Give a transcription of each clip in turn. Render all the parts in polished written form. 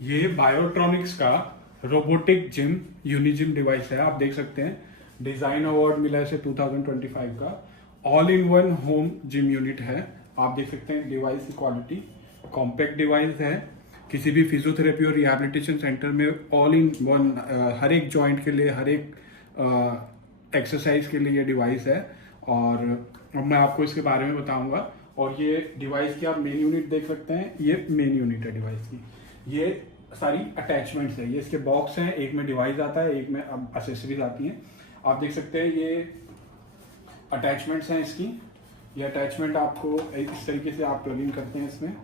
ये बायोट्रॉनिक्स का robotic gym यूनिजिम device है। आप देख सकते हैं डिजाइन अवार्ड मिला है इसे 2025 का। All in one home gym unit है। आप देख सकते हैं डिवाइस की क्वालिटी, कॉम्पैक्ट डिवाइस है। किसी भी फिजियोथेरेपी और रिहैबिलिटेशन सेंटर में ऑल इन वन हर एक जॉइंट के लिए, हर एक एक्सरसाइज के लिए ये डिवाइस है। और अब मैं आपको इसके बारे में बताऊंगा। और ये डिवाइस की आप मेन यूनिट देख सकते हैं, ये मेन यूनिट है डिवाइस की। ये सारी अटैचमेंट्स है, ये इसके बॉक्स हैं, एक में डिवाइस आता है, एक में अब एसेसरीज आती हैं। आप देख सकते हैं ये अटैचमेंट्स हैं इसकी। ये अटैचमेंट आपको इस तरीके से आप प्लग इन करते हैं इसमें।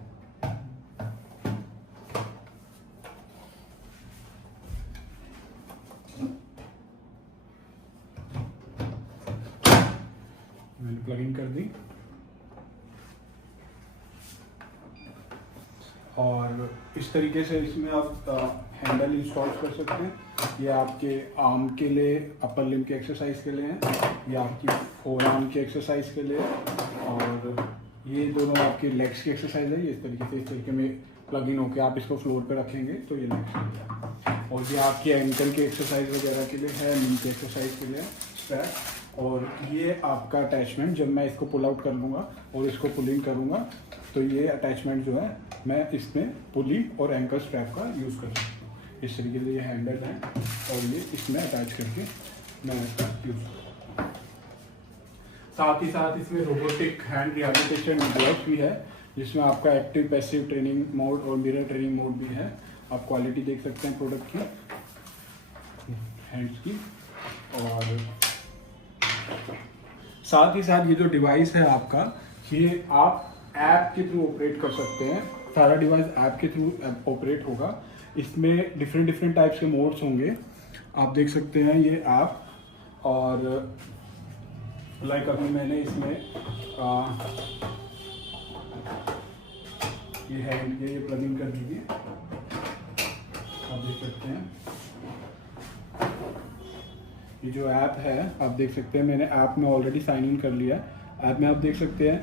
मैंने प्लग इन कर दी और इस तरीके से इसमें आप हैंडल इंस्टॉल कर सकते हैं। ये आपके आर्म के लिए, अपर लिम्ब के एक्सरसाइज के लिए है, ये आपकी फोर आर्म की एक्सरसाइज के लिए, और ये दोनों आपके लेग्स की एक्सरसाइज है। ये इस तरीके में प्लग इन होकर आप इसको फ्लोर पे रखेंगे तो ये लेग्स के लिए है। और ये आपकी एंकल की एक्सरसाइज वगैरह के लिए है, नी की एक्सरसाइज के लिए स्ट्रैप। और ये आपका अटैचमेंट, जब मैं इसको पुल आउट कर लूँगा और इसको पुल इन करूँगा तो ये अटैचमेंट जो है मैं इसमें पुली और एंकल स्ट्रैप का यूज़ कर सकता हूँ। इस तरीके से ये हैंडल है और ये इसमें अटैच करके मैं इसका यूज़ करूँगा। साथ ही साथ इसमें रोबोटिक हैंड रिहैबिलिटेशन डिवाइस भी है, जिसमें आपका एक्टिव पैसिव ट्रेनिंग मोड और मिरर ट्रेनिंग मोड भी है। आप क्वालिटी देख सकते हैं प्रोडक्ट की, हैंड्स की। और साथ ही साथ ये जो डिवाइस है आपका, ये आप ऐप के थ्रू ऑपरेट कर सकते हैं। सारा डिवाइस ऐप के थ्रू ऑपरेट होगा। इसमें डिफरेंट टाइप्स के मोड्स होंगे, आप देख सकते हैं ये ऐप। और लाइक अभी मैंने इसमें ये हैंड ये प्लग इन कर दीजिए, आप देख सकते हैं। ये जो ऐप है आप देख सकते हैं, मैंने ऐप में ऑलरेडी साइन इन कर लिया है। ऐप में आप देख सकते हैं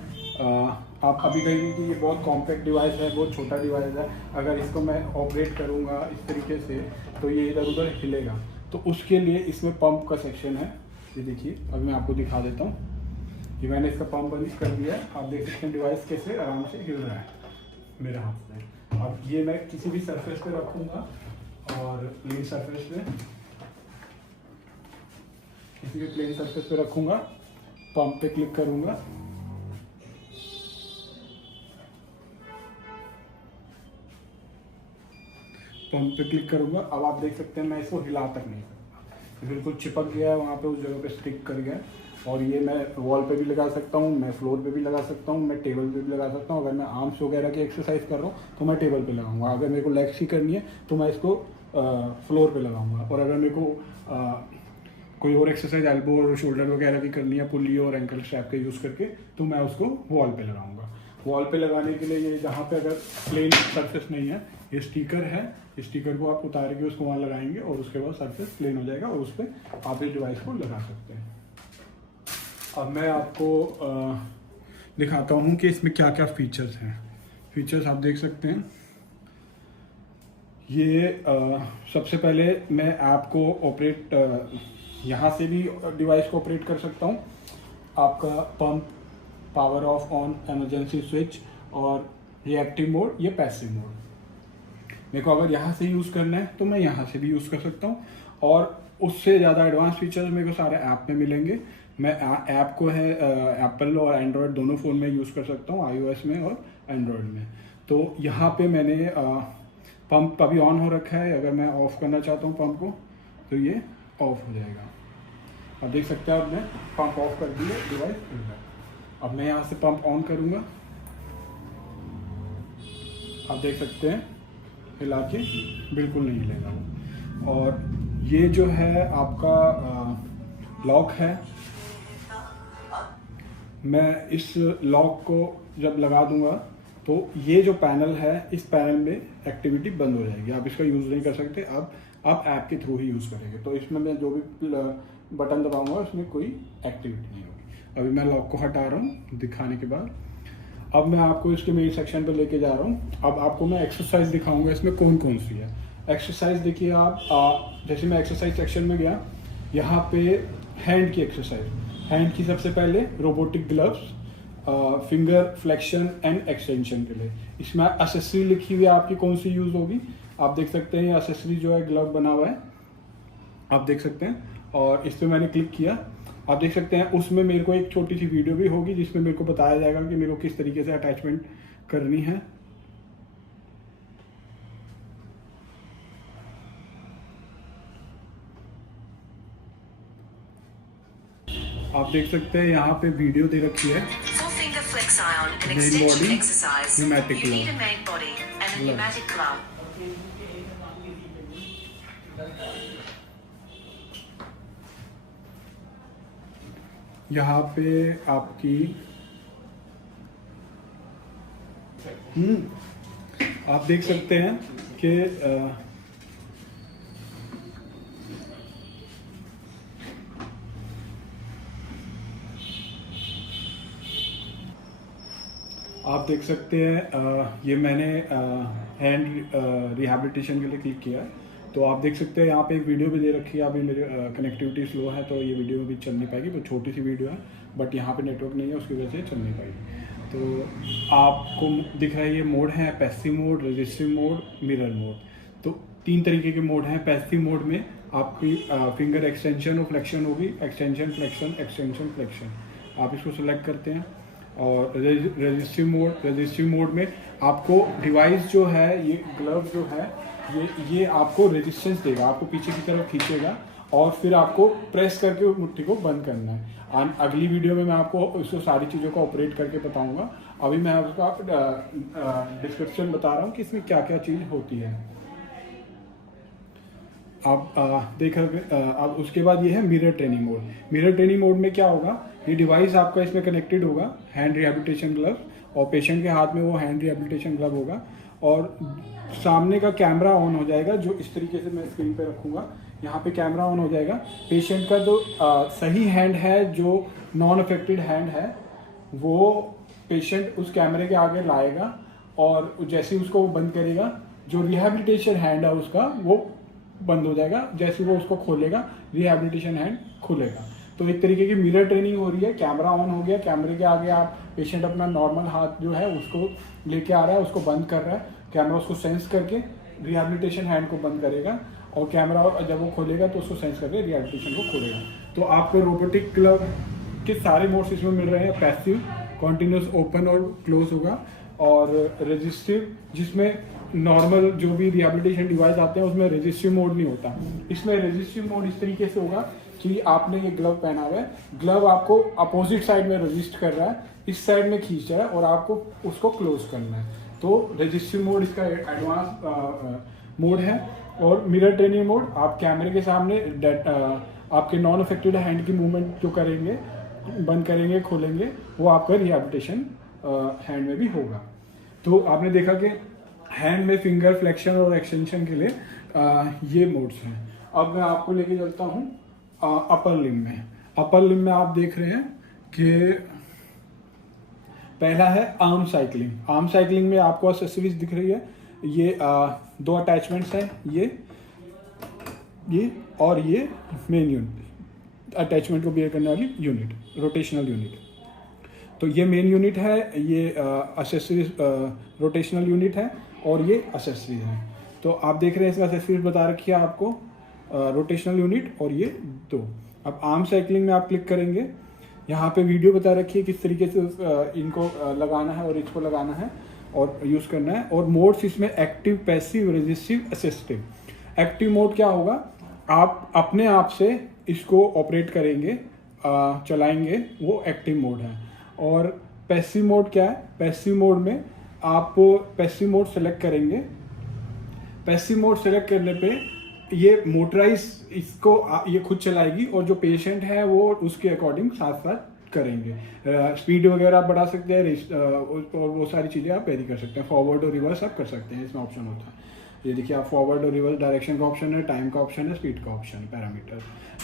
आप अभी कहेंगे कि ये बहुत कॉम्पैक्ट डिवाइस है, बहुत छोटा डिवाइस है, अगर इसको मैं ऑपरेट करूँगा इस तरीके से तो ये इधर उधर हिलेगा। तो उसके लिए इसमें पंप का सेक्शन है। ये देखिए, अभी मैं आपको दिखा देता हूँ कि मैंने इसका पंप बंद कर दिया है। आप देख सकते हैं डिवाइस कैसे आराम से हिल रहा है मेरे हाथ में। अब ये मैं किसी भी सरफेस पे रखूँगा और प्लेन सरफेस पे, किसी भी प्लेन सरफेस पे रखूँगा, पंप पे क्लिक करूँगा, पंप पे क्लिक करूंगा। अब आप देख सकते हैं मैं इसको हिला तक नहीं सकता, बिल्कुल चिपक गया है वहाँ पे, उस जगह पे स्टिक कर गया। और ये मैं वॉल पे भी लगा सकता हूँ, मैं फ्लोर पे भी लगा सकता हूँ, मैं टेबल पे भी लगा सकता हूँ। अगर मैं आर्म्स वगैरह की एक्सरसाइज कर रहा हूँ तो मैं टेबल पे लगाऊंगा। अगर मेरे को लेग्स की करनी है तो मैं इसको फ्लोर पे लगाऊंगा। और अगर मेरे को कोई और एक्सरसाइज एल्बो और शोल्डर वगैरह की करनी है पुली और एंकल स्ट्रैप का यूज़ करके, तो मैं उसको वॉल पे लगाऊंगा। वॉल पे लगाने के लिए ये जहाँ पे अगर प्लेन सरफेस नहीं है, ये स्टिकर है, स्टिकर को आप उतार के उसको वहाँ लगाएंगे और उसके बाद सरफेस प्लेन हो जाएगा और उस पर आप इस डिवाइस को लगा सकते हैं। अब मैं आपको दिखाता हूँ कि इसमें क्या क्या फीचर्स हैं। फीचर्स आप देख सकते हैं। ये सबसे पहले मैं ऐप को ऑपरेट यहाँ से भी डिवाइस को ऑपरेट कर सकता हूँ। आपका pump, power of on, emergency switch और रिएक्टिव मोड, ये पैसिव मोड। मेरे को अगर यहाँ से यूज़ करना है तो मैं यहाँ से भी यूज़ कर सकता हूँ। और उससे ज़्यादा एडवांस फीचर्स मेरे को सारे ऐप में मिलेंगे। मैं ऐप को है एप्पल और एंड्रॉयड दोनों फ़ोन में यूज़ कर सकता हूँ, iOS में और एंड्रॉयड में। तो यहाँ पे मैंने पंप अभी ऑन हो रखा है। अगर मैं ऑफ़ करना चाहता हूँ पंप को तो ये ऑफ हो जाएगा। अब देख सकते हैं, अब मैं पंप ऑफ कर दिया, डिवाइस खुल गया। अब मैं यहाँ से पंप ऑन करूँगा, आप देख सकते हैं हिला के बिल्कुल नहीं हिलेगा वो। और ये जो है आपका लॉक है, मैं इस लॉक को जब लगा दूंगा तो ये जो पैनल है, इस पैनल में एक्टिविटी बंद हो जाएगी। आप इसका यूज़ नहीं कर सकते, अब आप ऐप के थ्रू ही यूज़ करेंगे। तो इसमें मैं जो भी बटन दबाऊंगा उसमें कोई एक्टिविटी नहीं होगी। अभी मैं लॉक को हटा रहा हूँ दिखाने के बाद। अब मैं आपको इसके मेन सेक्शन पे लेके जा रहा हूँ। अब आपको मैं एक्सरसाइज दिखाऊंगा इसमें कौन कौन सी है। एक्सरसाइज देखिए आप, जैसे मैं एक्सरसाइज सेक्शन में गया, यहाँ पे हैंड की एक्सरसाइज, हैंड की सबसे पहले robotic gloves, finger flexion and extension के लिए। इसमें एसेसरी लिखी हुई है आपकी कौन सी यूज होगी, आप देख सकते हैं। एसेसरी जो है ग्लव बना हुआ है, आप देख सकते हैं, और इस पर मैंने क्लिक किया, आप देख सकते हैं। उसमें मेरे को एक छोटी सी वीडियो भी होगी जिसमें मेरे को बताया जाएगा कि मेरे को किस तरीके से अटैचमेंट करनी है। आप देख सकते हैं यहाँ पे वीडियो दे रखी है। Main body pneumatic glove. यहाँ पे आपकी आप देख सकते हैं कि आप देख सकते हैं ये मैंने हैंड रिहैबिलिटेशन के लिए क्लिक किया है। तो आप देख सकते हैं यहाँ पे एक वीडियो भी दे रखी है। अभी मेरे कनेक्टिविटी स्लो है तो ये वीडियो भी चल नहीं पाएगी, तो छोटी सी वीडियो है, बट यहाँ पे नेटवर्क नहीं है उसकी वजह से चल नहीं पाएगी। तो आपको दिख रहा है ये मोड है, passive mode, resistive mode, mirror mode. तो 3 तरीके के मोड हैं। पैसिव मोड में आपकी फिंगर एक्सटेंशन और फ्लेक्शन होगी, एक्सटेंशन फ्लेक्शन, एक्सटेंशन फ्लेक्शन, आप इसको सिलेक्ट करते हैं। और रजिस्टिव मोड में आपको डिवाइस जो है, ये ग्लव जो है, ये आपको रेजिस्टेंस देगा, आपको पीछे की तरफ खींचेगा और फिर आपको प्रेस करके मुट्ठी को बंद करना है। अगली वीडियो में मैं आपको इसको सारी चीज़ों को ऑपरेट करके बताऊंगा। अभी मैं आपको डिस्क्रिप्शन बता रहा हूँ कि इसमें क्या क्या चीज़ होती है। आप देख अब उसके बाद ये है mirror training mode. Mirror training mode में क्या होगा, ये डिवाइस आपका इसमें कनेक्टेड होगा, हैंड रिहैबिलिटेशन ग्लव, और पेशेंट के हाथ में वो हैंड रिहैबिलिटेशन ग्लव होगा, और सामने का कैमरा ऑन हो जाएगा, जो इस तरीके से मैं स्क्रीन पे रखूँगा। यहाँ पे कैमरा ऑन हो जाएगा। पेशेंट का जो सही हैंड है, जो नॉन अफेक्टेड हैंड है, वो पेशेंट उस कैमरे के आगे लाएगा, और जैसे ही उसको वो बंद करेगा, जो रिहैबिलिटेशन हैंड है उसका वो बंद हो जाएगा। जैसे वो उसको खोलेगा, रिहैबिलिटेशन हैंड खुलेगा। तो एक तरीके की मिरर ट्रेनिंग हो रही है। कैमरा ऑन हो गया, कैमरे के आगे आप पेशेंट अपना नॉर्मल हाथ जो है उसको लेके आ रहा है, उसको बंद कर रहा है, कैमरा उसको सेंस करके रिहैबिलिटेशन हैंड को बंद करेगा, और कैमरा जब वो खोलेगा तो उसको सेंस करके रिहैबिलिटेशन को खोलेगा। तो आपको रोबोटिक ग्लव के सारे मोड्स इसमें मिल रहे हैं। पैसिव, कॉन्टिन्यूस ओपन और क्लोज होगा, और रजिस्टिव जिसमें नॉर्मल जो भी रिहैबिलिटेशन डिवाइस आते हैं उसमें रजिस्टिव मोड नहीं होता। इसमें रजिस्टिव मोड इस तरीके से होगा कि आपने ये ग्लव पहना हुआ है, ग्लव आपको अपोजिट साइड में रजिस्ट कर रहा है, इस साइड में खींच रहा है, और आपको उसको क्लोज करना है। तो रजिस्टिव मोड इसका एडवांस मोड है। और मिरर ट्रेनिंग मोड, आप कैमरे के सामने आपके नॉन अफेक्टेड हैंड की मूवमेंट जो करेंगे, बंद करेंगे, खोलेंगे, वो आपका रिहैबिलिटेशन हैंड में भी होगा। तो आपने देखा कि हैंड में फिंगर फ्लेक्शन और एक्सटेंशन के लिए ये मोड्स हैं। अब मैं आपको लेके चलता हूँ अपर लिम्ब में। अपर लिम्ब में आप देख रहे हैं कि पहला है आर्म साइकिलिंग। आर्म साइकिलिंग में आपको एक्सेसरीज दिख रही है। ये 2 अटैचमेंट्स हैं, ये और ये मेन यूनिट, अटैचमेंट को बियर करने वाली यूनिट, रोटेशनल यूनिट। तो ये मेन यूनिट है, ये एक्सेसरीज रोटेशनल यूनिट है, और ये एक्सेसरीज है। तो आप देख रहे हैं इसमें एक्सेसरीज बता रखी है आपको, रोटेशनल यूनिट और ये 2। अब आर्म साइकिलिंग में आप क्लिक करेंगे, यहाँ पे वीडियो बता रखी है किस तरीके से इनको लगाना है और इसको लगाना है और यूज़ करना है। और मोड्स इसमें active, passive, resistive, assistive. Active mode क्या होगा, आप अपने आप से इसको ऑपरेट करेंगे, चलाएंगे, वो एक्टिव मोड है। और पैसिव मोड क्या है, पैसिव मोड में आप पैसिव मोड सेलेक्ट करेंगे। पैसिव मोड सेलेक्ट करने पे ये मोटराइज इसको ये खुद चलाएगी, और जो पेशेंट है वो उसके अकॉर्डिंग साथ साथ करेंगे। स्पीड वगैरह आप बढ़ा सकते हैं, और वो सारी चीज़ें आप वेरी कर सकते हैं। फॉरवर्ड और रिवर्स आप कर सकते हैं, इसमें ऑप्शन होता है। ये देखिए, आप फॉरवर्ड और रिवर्स डायरेक्शन का ऑप्शन है, टाइम का ऑप्शन है, स्पीड का ऑप्शन है, पैरामीटर।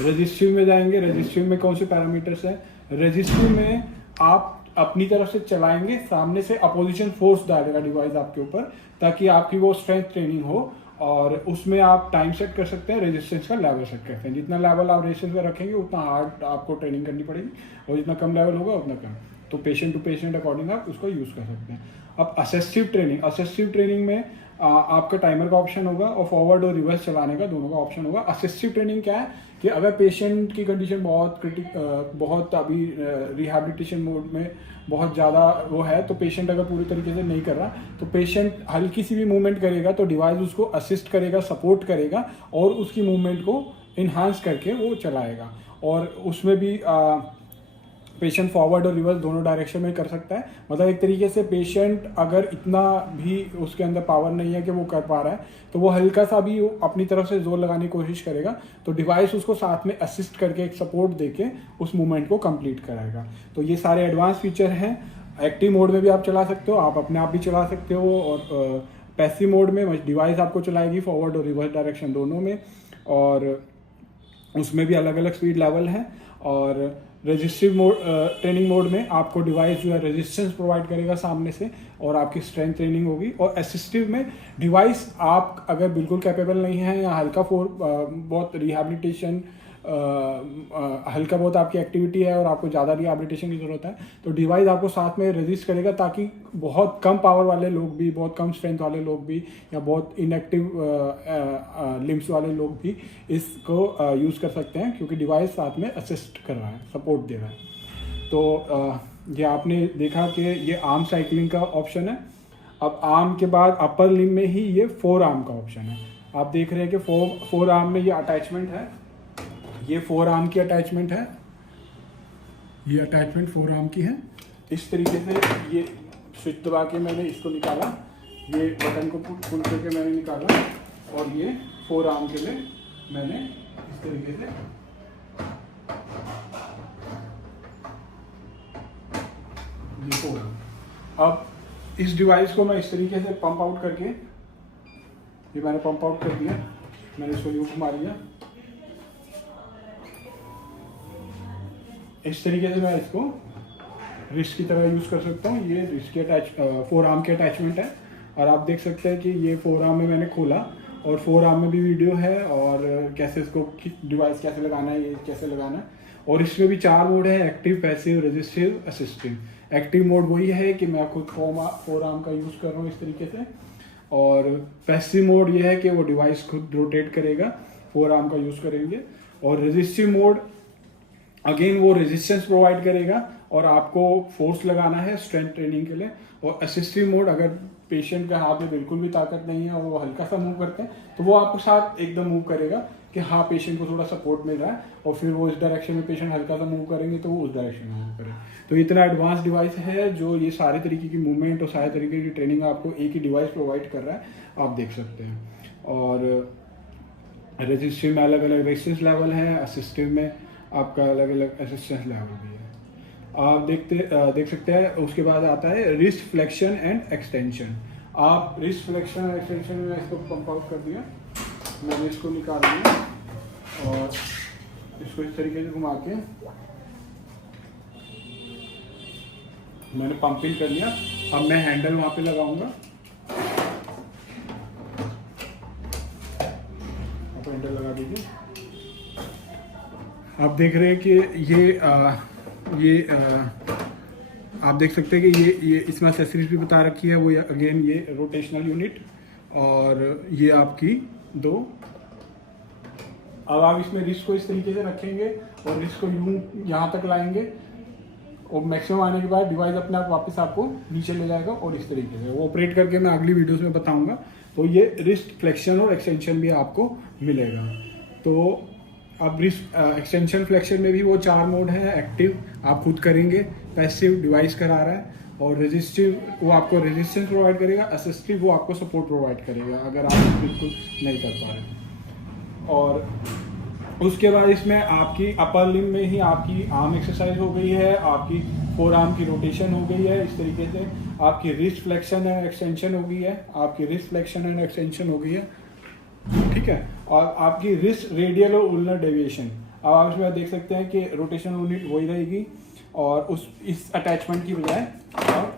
रजिस्टिव में जाएंगे, रजिस्टिव में कौन से पैरामीटर्स है, रजिस्टिव में आप अपनी तरफ से चलाएंगे, सामने से अपोजिशन फोर्स डालेगा डिवाइस आपके ऊपर, ताकि आपकी वो स्ट्रेंथ ट्रेनिंग हो। और उसमें आप टाइम सेट कर सकते हैं, रेजिस्टेंस का लेवल सेट कर सकते हैं। जितना लेवल आप रेजिस्टेंस का रखेंगे उतना हार्ड आपको ट्रेनिंग करनी पड़ेगी, और जितना कम लेवल होगा उतना कम। तो पेशेंट टू पेशेंट अकॉर्डिंग आप उसको यूज़ कर सकते हैं। अब असिस्टिव ट्रेनिंग में आपका टाइमर का ऑप्शन होगा और फॉरवर्ड और रिवर्स चलाने का दोनों का ऑप्शन होगा। असिस्टिव ट्रेनिंग क्या है कि अगर पेशेंट की कंडीशन बहुत अभी रिहैबिलिटेशन मोड में बहुत ज़्यादा वो है, तो पेशेंट अगर पूरी तरीके से नहीं कर रहा, तो पेशेंट हल्की सी भी मूवमेंट करेगा तो डिवाइस उसको असिस्ट करेगा, सपोर्ट करेगा और उसकी मूवमेंट को इन्हांस करके वो चलाएगा। और उसमें भी पेशेंट फॉरवर्ड और रिवर्स दोनों डायरेक्शन में कर सकता है। मतलब एक तरीके से पेशेंट अगर इतना भी उसके अंदर पावर नहीं है कि वो कर पा रहा है, तो वो हल्का सा भी अपनी तरफ से जोर लगाने की कोशिश करेगा, तो डिवाइस उसको साथ में असिस्ट करके एक सपोर्ट देके उस मूवमेंट को कंप्लीट कराएगा। तो ये सारे एडवांस फीचर हैं। एक्टिव मोड में भी आप चला सकते हो, आप अपने आप भी चला सकते हो, और पैसिव मोड में डिवाइस आपको चलाएगी फॉरवर्ड और रिवर्स डायरेक्शन दोनों में, और उसमें भी अलग अलग स्पीड लेवल है। और रेजिस्टिव मोड ट्रेनिंग मोड में आपको डिवाइस जो है रेजिस्टेंस प्रोवाइड करेगा सामने से, और आपकी स्ट्रेंथ ट्रेनिंग होगी। और असिस्टिव में डिवाइस आप अगर बिल्कुल कैपेबल नहीं है या बहुत रिहैबिलिटेशन हल्का बहुत आपकी एक्टिविटी है और आपको ज़्यादा रिहैबिलिटेशन की ज़रूरत है, तो डिवाइस आपको साथ में रेजिस्ट करेगा, ताकि बहुत कम पावर वाले लोग भी, बहुत कम स्ट्रेंथ वाले लोग भी, या बहुत इनएक्टिव लिम्स वाले लोग भी इसको यूज़ कर सकते हैं, क्योंकि डिवाइस साथ में असिस्ट कर रहा है, सपोर्ट दे रहा है। तो ये आपने देखा कि ये आर्म साइकिलिंग का ऑप्शन है। अब आर्म के बाद अपर लिम में ही ये फोर आर्म का ऑप्शन है। आप देख रहे हैं कि फोर आर्म में ये अटैचमेंट है, ये फोर आर्म की अटैचमेंट है, ये अटैचमेंट फोर आर्म की है। इस तरीके से ये स्विच दबा के मैंने इसको निकाला, ये बटन को पुल करके मैंने निकाला, और ये फोर आर्म के लिए मैंने इस तरीके से ये फोर आर्म। अब इस डिवाइस को मैं इस तरीके से पंप आउट करके, ये मैंने पंप आउट कर दिया, मैंने इसको यूं घुमा लिया। इस तरीके से मैं इसको रिस्ट की तरह यूज़ कर सकता हूँ। ये रिस्ट की फोर आर्म की अटैचमेंट है, और आप देख सकते हैं कि ये फोर आर्म में मैंने खोला, और फोर आर्म में भी वीडियो है, और कैसे इसको डिवाइस कैसे लगाना है, ये कैसे लगाना है। और इसमें भी 4 मोड है: active, passive, resistive, assistive. Active mode वही है कि मैं खुद फोर आर्म का यूज़ कर रहा हूँ इस तरीके से, और पैसिव मोड ये है कि वो डिवाइस खुद रोटेट करेगा, फोर आर्म का यूज़ करेंगे। और रेजिस्टिव मोड अगेन वो रेजिस्टेंस प्रोवाइड करेगा, और आपको फोर्स लगाना है स्ट्रेंथ ट्रेनिंग के लिए। और असिस्टिव मोड, अगर पेशेंट के हाथ में बिल्कुल भी ताकत नहीं है और वो हल्का सा मूव करते हैं, तो वो आपको साथ एकदम मूव करेगा कि हाँ पेशेंट को थोड़ा सपोर्ट मिल रहा है, और फिर वो इस डायरेक्शन में पेशेंट हल्का सा मूव करेंगे तो वो उस डायरेक्शन में मूव करें। तो इतना एडवांस डिवाइस है जो ये सारे तरीके की मूवमेंट और सारे तरीके की ट्रेनिंग आपको एक ही डिवाइस प्रोवाइड कर रहा है, आप देख सकते हैं। और रेजिस्टिव में अलग अलग रेजिस्टेंस लेवल है, असिस्टिव में आपका अलग अलग असिस्टेंस लेवल भी है, आप देख सकते हैं। उसके बाद आता है रिस्ट फ्लेक्शन एंड एक्सटेंशन। आप रिस्ट फ्लेक्शन एंड एक्सटेंशन में इसको पंप आउट कर दिया, मैंने इसको निकाल दिया, और इसको इस तरीके से घुमा के मैंने पंपिंग कर लिया। अब मैं हैंडल वहाँ पे लगाऊंगा, आप हैंडल लगा दीजिए। आप देख रहे हैं कि ये आप देख सकते हैं कि ये इसमें एक्सेसरीज भी बता रखी है। वो अगेन ये रोटेशनल यूनिट, और ये आपकी दो। अब आप इसमें रिस्ट को इस तरीके से रखेंगे और रिस्ट को यूं यहाँ तक लाएंगे, और मैक्सिमम आने के बाद डिवाइस अपने आप वापस आपको नीचे ले जाएगा, और इस तरीके से वो ऑपरेट करके मैं अगली वीडियोस में बताऊंगा। तो ये रिस्ट फ्लेक्शन और एक्सटेंशन भी आपको मिलेगा। तो अब रिस्ट एक्सटेंशन फ्लेक्शन में भी वो 4 मोड है: एक्टिव आप खुद करेंगे, पैसिव डिवाइस करा रहा है, और रेजिस्टिव वो आपको रेजिस्टेंस प्रोवाइड करेगा, असिस्टिव वो आपको सपोर्ट प्रोवाइड करेगा अगर आप बिल्कुल नहीं कर पा रहे। और उसके बाद इसमें आपकी अपर लिम में ही आपकी आर्म एक्सरसाइज हो गई है, आपकी फोर आर्म की रोटेशन हो गई है, इस तरीके से आपकी रिस्ट फ्लेक्शन एंड एक्सटेंशन हो गई है, आपकी रिस्ट फ्लेक्शन एंड एक्सटेंशन हो गई है, ठीक है। और आपकी रिस्ट रेडियल और उलनर डेविएशन, अब आप इसमें देख सकते हैं कि रोटेशनल यूनिट वही रहेगी, और इस अटैचमेंट की बजाय अब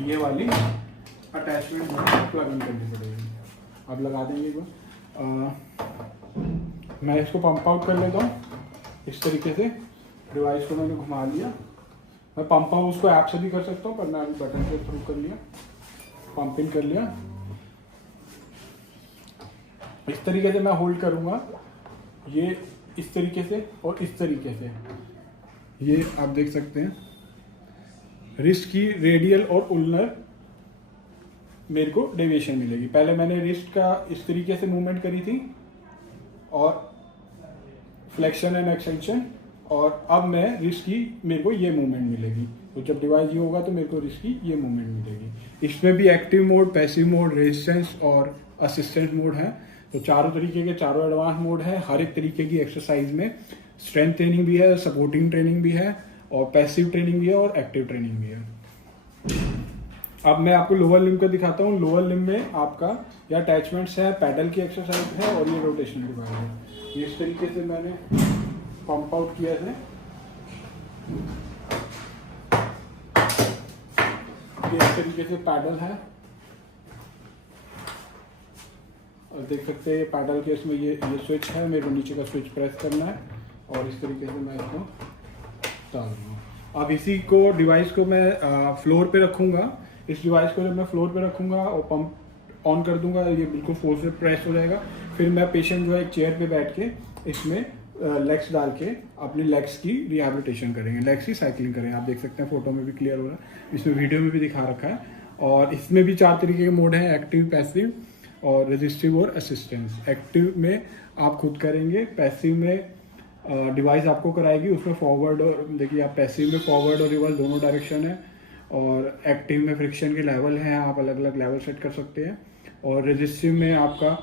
ये वाली अटैचमेंट प्लग इन करनी पड़ेगी। अब लगा देंगे एक बार। मैं इसको पंप आउट कर लेता हूँ इस तरीके से। डिवाइस को मैंने घुमा लिया। मैं पंप आउट उसको ऐप से भी कर सकता हूँ, पर मैं अभी बटन के थ्रू कर लिया, पंप इन कर लिया। इस तरीके से मैं होल्ड करूँगा, ये इस तरीके से और इस तरीके से। ये आप देख सकते हैं रिस्ट की रेडियल और उल्नर मेरे को डेविएशन मिलेगी। पहले मैंने रिस्ट का इस तरीके से मूवमेंट करी थी और फ्लेक्शन एंड एक्सटेंशन, और अब मैं रिस्ट की मेरे को ये मूवमेंट मिलेगी। तो जब डिवाइस ये होगा तो मेरे को रिस्ट की ये मूवमेंट मिलेगी। इसमें भी active mode, passive mode, resistance और असिस्टेंट मोड है। तो चारों तरीके के चारों एडवांस मोड है। हर एक तरीके की एक्सरसाइज में स्ट्रेंथ ट्रेनिंग भी है, सपोर्टिंग ट्रेनिंग भी है, और पैसिव ट्रेनिंग भी है, और एक्टिव ट्रेनिंग भी है। अब मैं आपको लोअर लिम्ब का दिखाता हूँ। लोअर लिम्ब में आपका ये अटैचमेंट्स है, पैडल की एक्सरसाइज है, और ये रोटेशनल डिवाइस है। ये इस तरीके से मैंने पंप आउट किया है। ये इस तरीके से पैडल है, और देख सकते हैं पैडल के इसमें ये स्विच है। मेरे को नीचे का स्विच प्रेस करना है और इस तरीके से मैं इसको डाल दूँगा। अब इसी को डिवाइस को मैं फ्लोर पे रखूँगा। इस डिवाइस को जब मैं फ्लोर पे रखूँगा और पंप ऑन कर दूंगा, ये बिल्कुल फोर्स से प्रेस हो जाएगा। फिर मैं पेशेंट जो है एक चेयर पे बैठ के इसमें लेग्स डाल के अपने लेग्स की रिहैबिलिटेशन करेंगे, लेग्स की साइकिलिंग करेंगे। आप देख सकते हैं फोटो में भी क्लियर हो रहा है, इसमें वीडियो में भी दिखा रखा है। और इसमें भी 4 तरीके के मोड हैं, एक्टिव, पैसिव और रेजिस्टिव और असिस्टेंस। एक्टिव में आप खुद करेंगे, पैसिव में डिवाइस आपको कराएगी। उसमें फॉरवर्ड और देखिए आप पैसिव में फॉरवर्ड और रिवर्स दोनों डायरेक्शन है, और एक्टिव में फ्रिक्शन के लेवल हैं, आप अलग अलग लेवल सेट कर सकते हैं। और रेजिस्टिव में आपका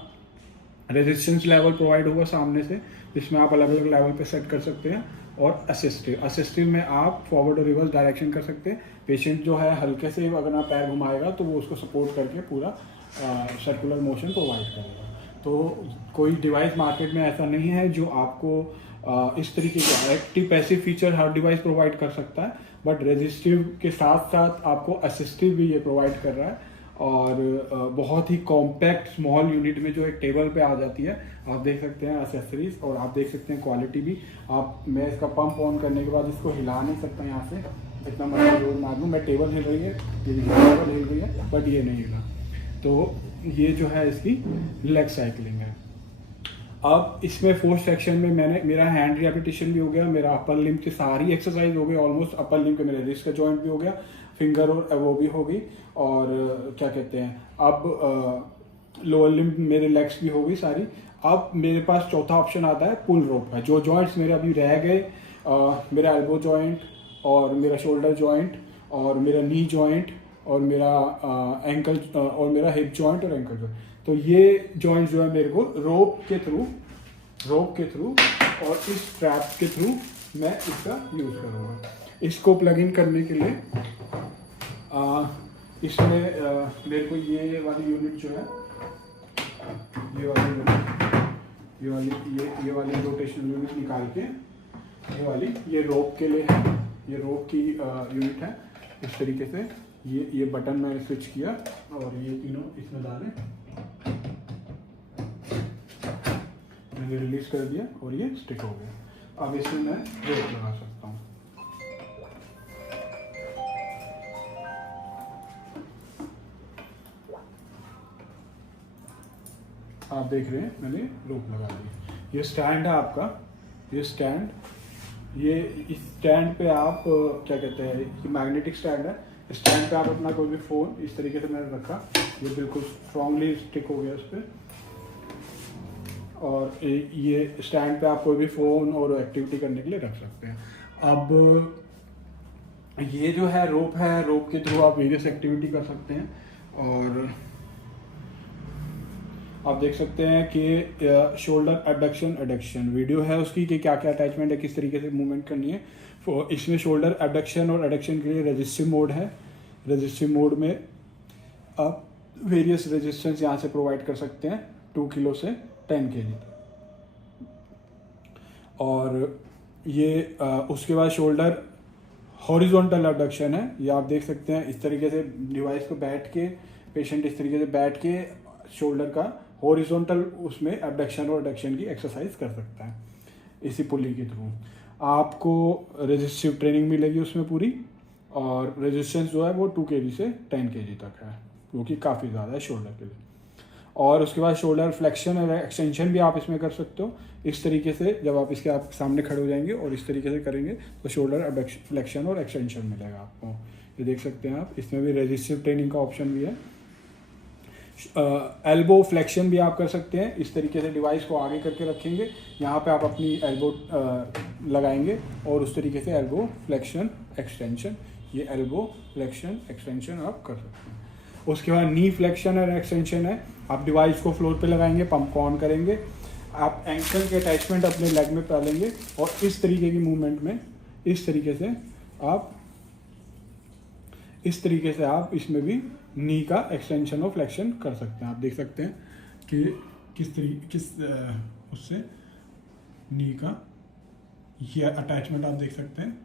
रेजिस्टेंस लेवल प्रोवाइड होगा सामने से, जिसमें आप अलग अलग लेवल पे सेट कर सकते हैं। और असिस्टिव में आप फॉरवर्ड और रिवर्स डायरेक्शन कर सकते हैं। पेशेंट जो है हल्के से अगर आप पैर घुमाएगा तो वो उसको सपोर्ट करके पूरा सर्कुलर मोशन प्रोवाइड करेगा। तो कोई डिवाइस मार्केट में ऐसा नहीं है जो आपको इस तरीके के एक्टिव पैसिव फीचर हर डिवाइस प्रोवाइड कर सकता है, बट रेजिस्टिव के साथ साथ आपको असिस्टिव भी ये प्रोवाइड कर रहा है। और बहुत ही कॉम्पैक्ट स्मॉल यूनिट में जो एक टेबल पे आ जाती है। आप देख सकते हैं एसेसरीज, और आप देख सकते हैं क्वालिटी भी। मैं इसका पंप ऑन करने के बाद इसको हिला नहीं सकता यहाँ से, इतना मर्जी जोर मार लूँ। मैं टेबल हिल रही है, टेबल हिल रही है, बट ये नहीं हिला। तो ये जो है इसकी लेग साइकिलिंग है। अब इसमें फोर्थ सेक्शन में मेरा हैंड रिहैबिलिटेशन भी हो गया, मेरा अपर लिम्ब की सारी एक्सरसाइज हो गई ऑलमोस्ट। अपर लिम्ब के मेरे रिस्ट का जॉइंट भी हो गया, फिंगर और वो भी हो गई, और क्या कहते हैं अब लोअर लिम्ब मेरे लेग्स भी हो गई सारी। अब मेरे पास चौथा ऑप्शन आता है पुल रोप का। जो जॉइंट्स मेरे अभी रह गए, मेरा एल्बो जॉइंट और मेरा शोल्डर जॉइंट और मेरा नी जॉइंट और मेरा एंकल और मेरा हिप जॉइंट और एंकल जॉइंट, तो ये जॉइंट्स जो है मेरे को रोप के थ्रू और इस स्ट्रैप के थ्रू मैं इसका यूज़ करूँगा। इसको प्लग इन करने के लिए इसमें मेरे को ये वाली यूनिट जो है, ये वाली रोटेशनल यूनिट निकाल के ये रोप के लिए है, ये रोप की यूनिट है। इस तरीके से ये बटन मैंने स्विच किया और ये तीनों इसमें डाले, मैंने रिलीज कर दिया और ये स्टिक हो गया। अब इसमें मैं रोप लगा सकता हूँ। आप देख रहे हैं मैंने रोप लगा दी। ये स्टैंड है आपका, ये स्टैंड, ये इस स्टैंड पे आप क्या कहते हैं, ये मैग्नेटिक स्टैंड है। स्टैंड पे आप अपना कोई भी फ़ोन इस तरीके से मैंने रखा, ये बिल्कुल स्ट्रांगली स्टिक हो गया इस पर। और ये स्टैंड पे आप कोई भी फ़ोन और एक्टिविटी करने के लिए रख सकते हैं। अब ये जो है रोप के थ्रू आप वेरियस एक्टिविटी कर सकते हैं। और आप देख सकते हैं कि शोल्डर एबडक्शन एडक्शन वीडियो है उसकी, कि क्या क्या अटैचमेंट है, किस तरीके से मूवमेंट करनी है। इसमें शोल्डर एबडक्शन और एडक्शन के लिए रेजिस्टिव मोड है। रेजिस्टिव मोड में आप वेरियस रेजिस्टेंस यहाँ से प्रोवाइड कर सकते हैं, 2 किलो से 10 kg। और ये उसके बाद शोल्डर हॉरिजॉन्टल एबडक्शन है, ये आप देख सकते हैं। इस तरीके से डिवाइस को बैठ के पेशेंट इस तरीके से बैठ के शोल्डर का हॉरिजॉन्टल उसमें एबडक्शन और एडक्शन की एक्सरसाइज कर सकता है इसी पुली के थ्रू। आपको रेजिस्टिव ट्रेनिंग मिलेगी उसमें पूरी, और रेजिस्टेंस जो है वो 2 kg से 10 kg तक है, जो कि काफ़ी ज़्यादा है शोल्डर के लिए। और उसके बाद शोल्डर फ्लेक्शन और एक्सटेंशन भी आप इसमें कर सकते हो। इस तरीके से जब आप इसके आप सामने खड़े हो जाएंगे और इस तरीके से करेंगे तो शोल्डर फ्लेक्शन और एक्सटेंशन मिलेगा आपको। ये देख सकते हैं आप, इसमें भी रेजिस्टिव ट्रेनिंग का ऑप्शन भी है। एल्बो फ्लेक्शन भी आप कर सकते हैं। इस तरीके से डिवाइस को आगे करके रखेंगे, यहाँ पे आप अपनी एल्बो लगाएंगे और उस तरीके से एल्बो फ्लेक्शन एक्सटेंशन, ये एल्बो फ्लेक्शन एक्सटेंशन आप कर सकते हैं। उसके बाद नी फ्लेक्शन और एक्सटेंशन है, आप डिवाइस को फ्लोर पे लगाएंगे, पंप को ऑन करेंगे, आप एंकल के अटैचमेंट अपने लेग में डालेंगे और इस तरीके की मूवमेंट में इस तरीके से आप इसमें भी नी का एक्सटेंशन और फ्लेक्शन कर सकते हैं। आप देख सकते हैं कि उससे नी का ये अटैचमेंट आप देख सकते हैं।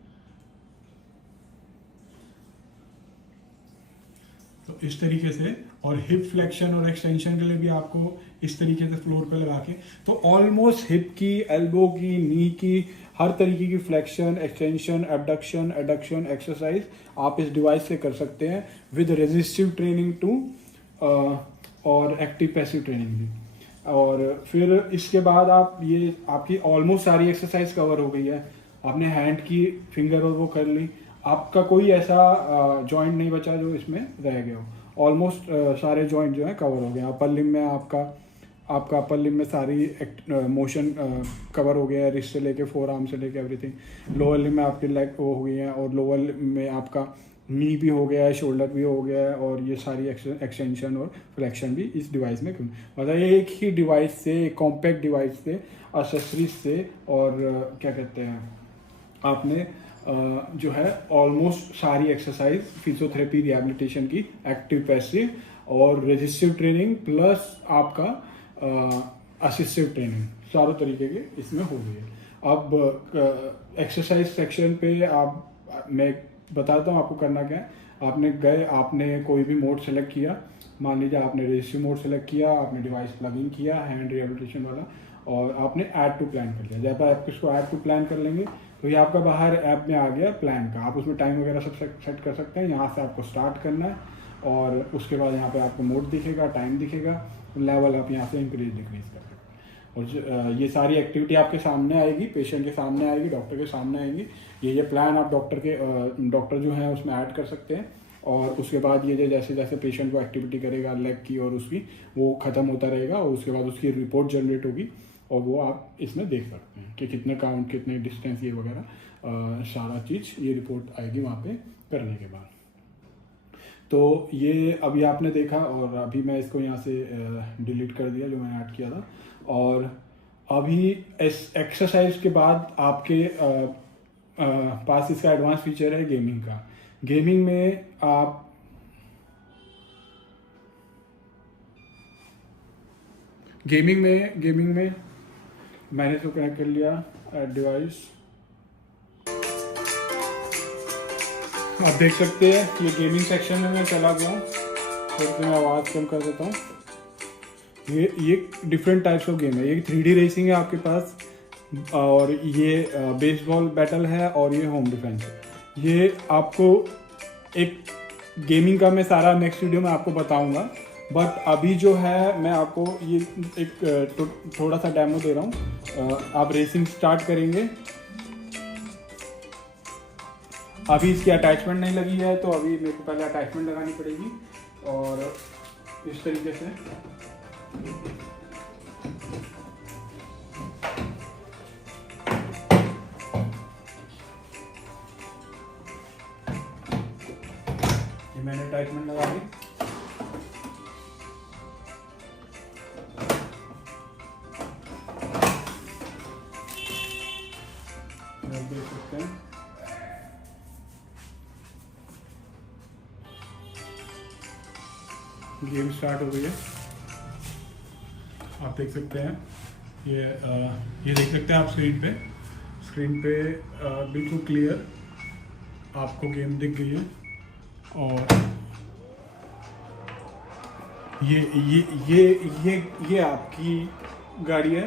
तो इस तरीके से, और हिप फ्लेक्शन और एक्सटेंशन के लिए भी आपको इस तरीके से फ्लोर पे लगा के, तो ऑलमोस्ट हिप की, एल्बो की, नी की, हर तरीके की flexion, extension, abduction, adduction exercise आप इस डिवाइस से कर सकते हैं विद रेजिस्टिव ट्रेनिंग टू और एक्टिव पैसिव ट्रेनिंग भी। और फिर इसके बाद आप ये आपकी ऑलमोस्ट सारी एक्सरसाइज कवर हो गई है। आपने हैंड की फिंगर और वो कर ली, आपका कोई ऐसा जॉइंट नहीं बचा जो इसमें रह गया हो। ऑलमोस्ट सारे जॉइंट जो है कवर हो गए। अपर लिम में आपका अपर लिम में सारी मोशन कवर हो गया है, रिस्ट से लेके फोर आर्म से लेके एवरीथिंग। लोअर लिम में आपकी लेग वो हो गई है, और लोअर लिम में आपका नी भी हो गया है, शोल्डर भी हो गया है, और ये सारी एक्सटेंशन और फ्लेक्शन भी इस डिवाइस में मतलब एक ही डिवाइस से, एक कॉम्पैक्ट डिवाइस से, एक्सेसरीज से, और क्या कहते हैं आपने जो है ऑलमोस्ट सारी एक्सरसाइज फिजियोथेरेपी रिहैबिलिटेशन की, एक्टिव पैसिव और रेजिस्टिव ट्रेनिंग प्लस आपका असिस्टिव ट्रेनिंग, चारों तरीके के इसमें हो गई है। अब एक्सरसाइज सेक्शन पे मैं बताता हूँ आपको करना क्या है। आपने कोई भी मोड सेलेक्ट किया, मान लीजिए आपने रेजिस्टिव मोड सेलेक्ट किया, आपने डिवाइस प्लगिंग किया हैंड रिहैबिलिटेशन वाला, और आपने ऐड टू प्लान कर लिया। जब आप इसको ऐड टू प्लान कर लेंगे तो ये आपका बाहर ऐप में आ गया प्लान का। आप उसमें टाइम वगैरह सब सेट कर सकते हैं। यहाँ से आपको स्टार्ट करना है, और उसके बाद यहाँ पे आपको मोड दिखेगा, टाइम दिखेगा, लेवल आप यहाँ से इंक्रीज डिक्रीज कर सकते हैं। और ये सारी एक्टिविटी आपके सामने आएगी, पेशेंट के सामने आएगी, डॉक्टर के सामने आएगी। ये प्लान आप डॉक्टर जो है उसमें ऐड कर सकते हैं। और उसके बाद ये जैसे जैसे पेशेंट को एक्टिविटी करेगा लेग की और उसकी, वो ख़त्म होता रहेगा, और उसके बाद उसकी रिपोर्ट जनरेट होगी, और वो आप इसमें देख सकते हैं कि कितने काउंट, कितने डिस्टेंस, ये वगैरह सारा चीज़ ये रिपोर्ट आएगी वहाँ पे करने के बाद। तो ये अभी आपने देखा, और अभी मैं इसको यहाँ से डिलीट कर दिया जो मैंने ऐड किया था। और अभी इस एक्सरसाइज के बाद आपके पास इसका एडवांस फीचर है गेमिंग का। गेमिंग में गेमिंग में मैंने इसको कनेक्ट कर लिया डिवाइस। आप देख सकते हैं कि ये गेमिंग सेक्शन में मैं चला गया हूँ, तो मैं आवाज़ कम कर देता हूँ। ये डिफरेंट टाइप्स ऑफ गेम है। ये 3D रेसिंग है आपके पास, और ये बेसबॉल बैटल है, और ये होम डिफेंस है। ये आपको एक गेमिंग का मैं सारा नेक्स्ट वीडियो में आपको बताऊंगा, बट अभी जो है मैं आपको ये एक थोड़ा सा डेमो दे रहा हूँ। आप रेसिंग स्टार्ट करेंगे। अभी इसकी अटैचमेंट नहीं लगी है, तो अभी मेरे को पहले अटैचमेंट लगानी पड़ेगी, और इस तरीके से ये मैंने अटैचमेंट लगा दी। देख सकते हैं गेम स्टार्ट हो गई है। आप देख सकते हैं ये देख सकते हैं आप स्क्रीन पे बिल्कुल क्लियर आपको गेम दिख गई है। और ये आपकी गाड़ी है,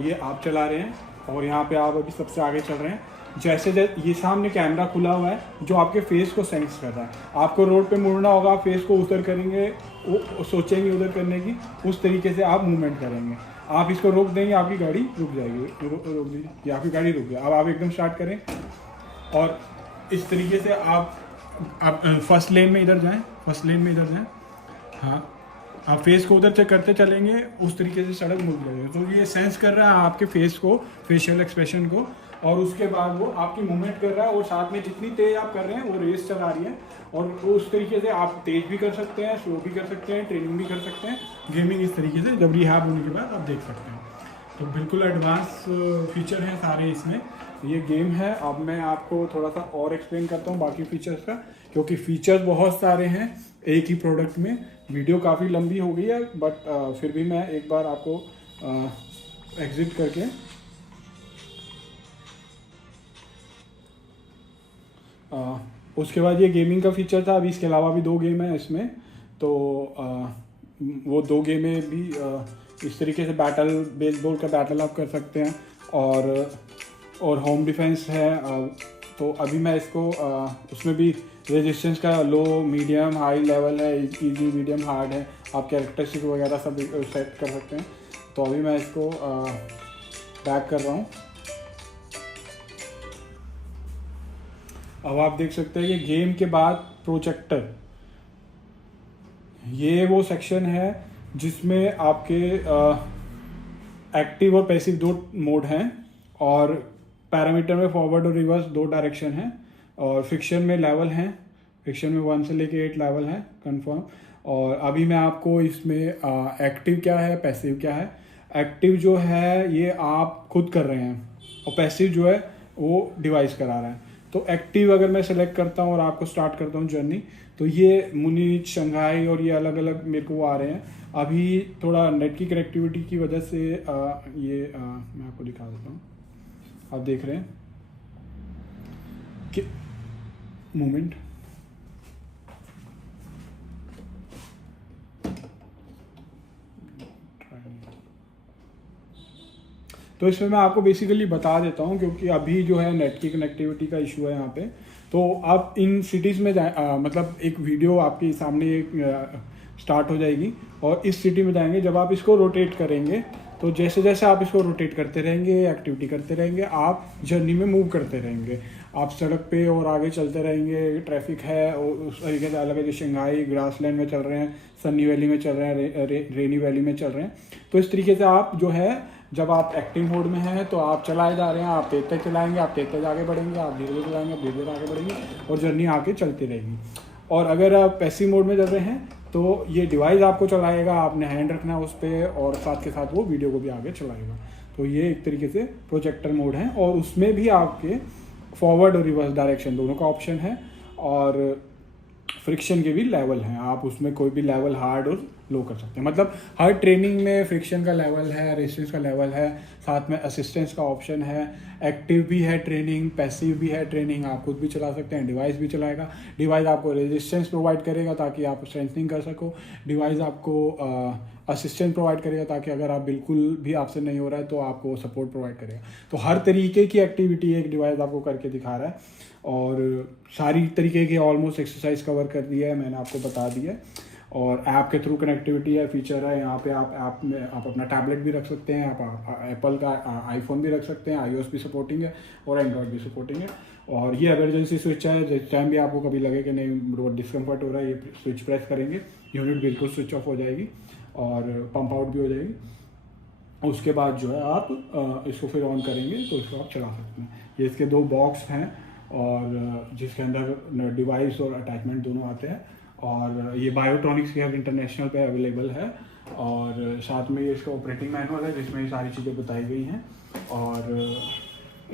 ये आप चला रहे हैं और यहाँ पे आप अभी सबसे आगे चल रहे हैं। जैसे ये सामने कैमरा खुला हुआ है जो आपके फेस को सेंस कर रहा है। आपको रोड पे मुड़ना होगा, आप फेस को उधर करेंगे, वो सोचेंगे उधर करने की, उस तरीके से आप मूवमेंट करेंगे। आप इसको रोक देंगे, आपकी गाड़ी रुक जाएगी। रोक दीजिए, ये आपकी गाड़ी रुक गई। अब आप एकदम स्टार्ट करें और इस तरीके से आप फर्स्ट लेन में इधर जाएं, फर्स्ट लेन में इधर जाएं। हाँ, आप फेस को उधर से करते चलेंगे, उस तरीके से सड़क मुड़ जाएगी। तो ये सेंस कर रहा है आपके फेस को, फेशियल एक्सप्रेशन को, और उसके बाद वो आपकी मूवमेंट कर रहा है। और साथ में जितनी तेज़ आप कर रहे हैं वो रेस चला रही है। और उस तरीके से आप तेज़ भी कर सकते हैं, स्लो भी कर सकते हैं, ट्रेनिंग भी कर सकते हैं। गेमिंग इस तरीके से जब रिहैब होने के बाद आप देख सकते हैं। तो बिल्कुल एडवांस फीचर हैं सारे इसमें। ये गेम है। अब मैं आपको थोड़ा सा और एक्सप्लेन करता हूँ बाकी फीचर्स का, क्योंकि फीचर्स बहुत सारे हैं एक ही प्रोडक्ट में। वीडियो काफ़ी लंबी हो गई है, बट फिर भी मैं एक बार आपको एग्जिट करके उसके बाद ये गेमिंग का फीचर था। अभी इसके अलावा भी 2 गेम हैं इसमें। तो वो 2 गेमें भी इस तरीके से बेसबॉल का बैटल आप कर सकते हैं। और होम डिफेंस है। तो अभी मैं इसको उसमें भी रेजिस्टेंस का लो, मीडियम, हाई लेवल है, इजी, मीडियम, हार्ड है। आप कैरेक्टरिस्टिक वगैरह सब सेट कर सकते हैं। तो अभी मैं इसको बैक कर रहा हूँ। अब आप देख सकते हैं कि गेम के बाद प्रोजेक्टर, ये वो सेक्शन है जिसमें आपके एक्टिव और पैसिव 2 मोड हैं। और पैरामीटर में फॉरवर्ड और रिवर्स 2 डायरेक्शन हैं। और फिक्शन में लेवल हैं, फिक्शन में 1 से लेके 8 लेवल हैं कंफर्म। और अभी मैं आपको इसमें एक्टिव क्या है, पैसिव क्या है। एक्टिव जो है ये आप खुद कर रहे हैं, और पैसिव जो है वो डिवाइस करा रहा है। तो एक्टिव अगर मैं सेलेक्ट करता हूँ और आपको स्टार्ट करता हूँ जर्नी, तो ये मुनीच, शंघाई और ये अलग अलग मेरे को आ रहे हैं। अभी थोड़ा नेट की कनेक्टिविटी की वजह से मैं आपको दिखा देता हूँ। आप देख रहे हैं कि मूवमेंट, तो इसमें मैं आपको बेसिकली बता देता हूँ, क्योंकि अभी जो है नेट की कनेक्टिविटी का इशू है यहाँ पे। तो आप इन सिटीज़ में मतलब एक वीडियो आपके सामने स्टार्ट हो जाएगी और इस सिटी में जाएंगे। जब आप इसको रोटेट करेंगे, तो जैसे जैसे आप इसको रोटेट करते रहेंगे, एक्टिविटी करते रहेंगे, आप जर्नी में मूव करते रहेंगे। आप सड़क पे और आगे चलते रहेंगे। ट्रैफिक है और उस तरीके से अलग अलग, शंघाई ग्रासलैंड में चल रहे हैं, सनी वैली में चल रहे हैं, रेनी वैली में चल रहे हैं। तो इस तरीके से आप जो है, जब आप एक्टिव मोड में हैं तो आप चलाए जा रहे हैं, आप तेज तेज चलाएंगे, आप तेज तेज आगे बढ़ेंगे, आप धीरे धीरे चलाएंगे, आप धीरे धीरे आगे बढ़ेंगे, और जर्नी आगे चलती रहेगी। और अगर आप पैसिव मोड में चल रहे हैं तो ये डिवाइस आपको चलाएगा, आपने हैंड रखना है उस पर, और साथ के साथ वो वीडियो को भी आगे चलाएगा। तो ये एक तरीके से प्रोजेक्टर मोड है। और उसमें भी आपके फॉरवर्ड और रिवर्स डायरेक्शन दोनों का ऑप्शन है। और फ्रिक्शन के भी लेवल हैं, आप उसमें कोई भी लेवल हार्ड और लो कर सकते हैं। मतलब हर ट्रेनिंग में फ्रिक्शन का लेवल है, रेजिस्टेंस का लेवल है, साथ में असिस्टेंस का ऑप्शन है। एक्टिव भी है ट्रेनिंग, पैसिव भी है ट्रेनिंग, आप खुद भी चला सकते हैं, डिवाइस भी चलाएगा। डिवाइस आपको रेजिस्टेंस प्रोवाइड करेगा ताकि आप स्ट्रेंथनिंग कर सको। डिवाइस आपको असिस्टेंस प्रोवाइड करेगा ताकि अगर आप बिल्कुल भी आपसे नहीं हो रहा है तो आपको सपोर्ट प्रोवाइड करेगा। तो हर तरीके की एक्टिविटी एक डिवाइस आपको करके दिखा रहा है। और सारी तरीके की ऑलमोस्ट एक्सरसाइज कवर कर दिया है, मैंने आपको बता दिया है। और ऐप के थ्रू कनेक्टिविटी है, फीचर है। यहाँ पे आप ऐप में आप अपना टैबलेट भी रख सकते हैं, आप एप्पल का आईफोन भी रख सकते हैं, iOS भी सपोर्टिंग है और एंड्रॉयड भी सपोर्टिंग है। और ये इमरजेंसी स्विच है, जिस टाइम भी आपको कभी लगे कि नहीं डिस्कम्फर्ट हो रहा है, ये स्विच प्रेस करेंगे, यूनिट बिल्कुल स्विच ऑफ हो जाएगी और पंप आउट भी हो जाएगी। उसके बाद जो है आप इसको फिर ऑन करेंगे तो इसको आप चला सकते हैं। ये इसके 2 बॉक्स हैं और जिसके अंदर डिवाइस और अटैचमेंट दोनों आते हैं। और ये बायोट्रॉनिक्स के इंटरनेशनल पे अवेलेबल है। और साथ में ये इसका ऑपरेटिंग मैनुअल है जिसमें ये सारी चीज़ें बताई गई हैं। और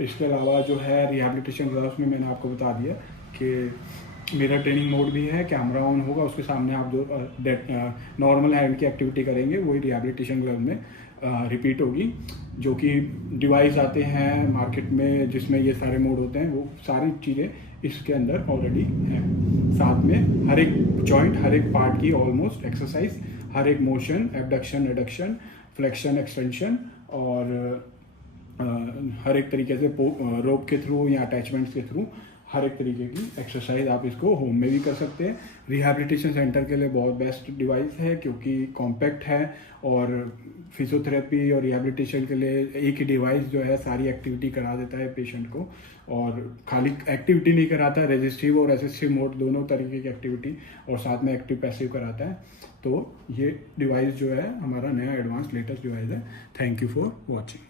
इसके अलावा जो है रिहैबिलिटेशन ग्राफ्स में मैंने आपको बता दिया कि मिरर ट्रेनिंग मोड भी है, कैमरा ऑन होगा, उसके सामने आप जो नॉर्मल हैंड की एक्टिविटी करेंगे वही रिहैबिलिटेशन ग्लव में रिपीट होगी। जो कि डिवाइस आते हैं मार्केट में जिसमें ये सारे मोड होते हैं, वो सारी चीज़ें इसके अंदर ऑलरेडी हैं। साथ में हर एक जॉइंट, हर एक पार्ट की ऑलमोस्ट एक्सरसाइज, हर एक motion, abduction, adduction, flexion, extension और हर एक तरीके से रोप के थ्रू या अटैचमेंट्स के थ्रू हर एक तरीके की एक्सरसाइज आप इसको होम में भी कर सकते हैं। रिहैबिलिटेशन सेंटर के लिए बहुत बेस्ट डिवाइस है क्योंकि कॉम्पैक्ट है और फिजियोथेरेपी और रिहैबिलिटेशन के लिए एक ही डिवाइस जो है सारी एक्टिविटी करा देता है पेशेंट को। और खाली एक्टिविटी नहीं कराता है, रेजिस्टिव और असिस्टिव मोड दोनों तरीके की एक्टिविटी और साथ में एक्टिव पैसिव कराता है। तो ये डिवाइस जो है हमारा नया एडवांस लेटेस्ट डिवाइस है। Thank you for watching.